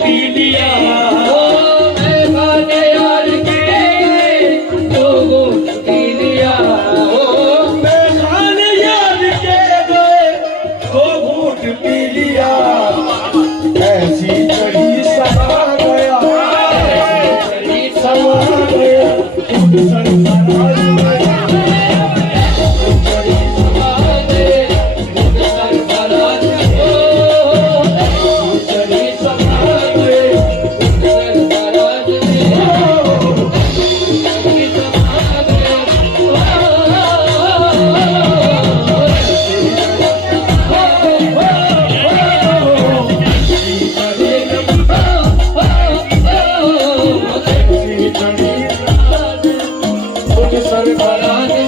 पी लिया मैंने यार के दो घूंट पी लिया मैंने यार के दो घूंट पी लिया ऐसी चढ़ी समा गया समा गया संसार सरफराज